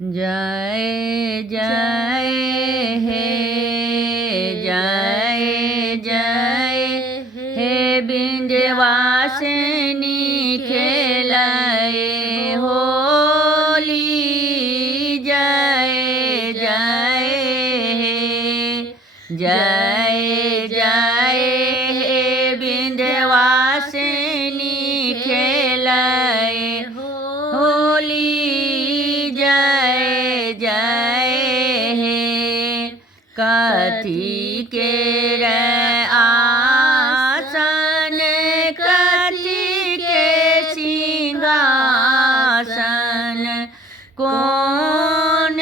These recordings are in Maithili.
जय जय हे जय जय हे विंध्यवासिनी खेलाए होली जय जय हे जय जय हे विंध्यवासिनी खेलाए होली जय जय हे कथी के आसन कथी के सिंहासन कौन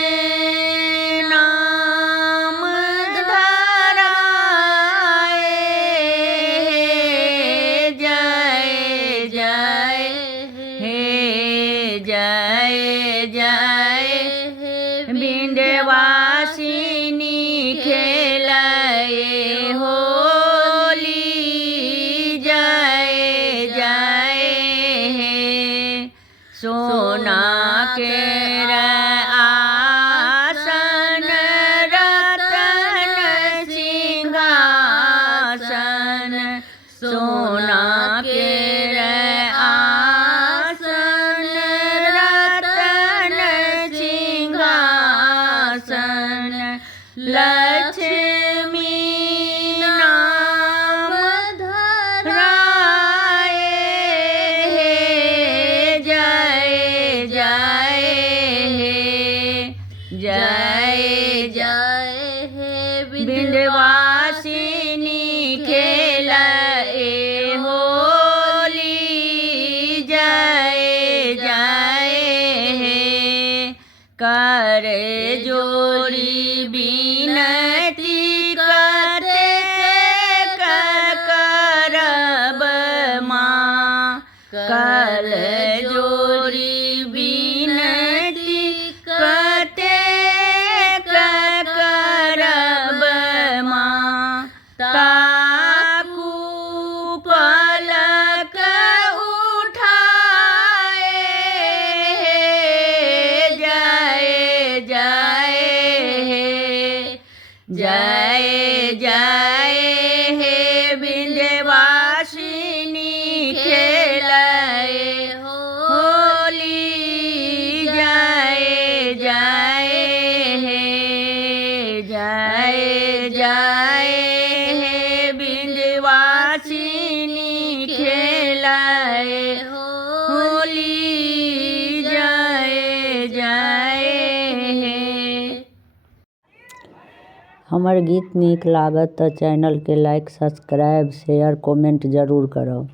नाम धराए जय जय हे जय जय विंध्यवासिनी खेलाए होली जय जय हे सोना के आसन रतन सिंहासन सोना के आसन रतन सिंहासन लक्ष्मी नाम धराए जय जय हे जय जय हे विंध्यवासिनी खेलाए होली जय जय हे कर जोड़ी बिनती करते करब माँ कर जोड़ी बिनती करते करब माँ ताकू पलक उठाए जय जय हे जय जय हे विंध्यवासिनी खेलाए होली जय जय हे जय जय हे विंध्यवासिनी खेलाए होली जय जय हे। हमर गीत नीक लागत तऽ चैनल के लाइक सब्सक्राइब शेयर कमेंट जरूर करब।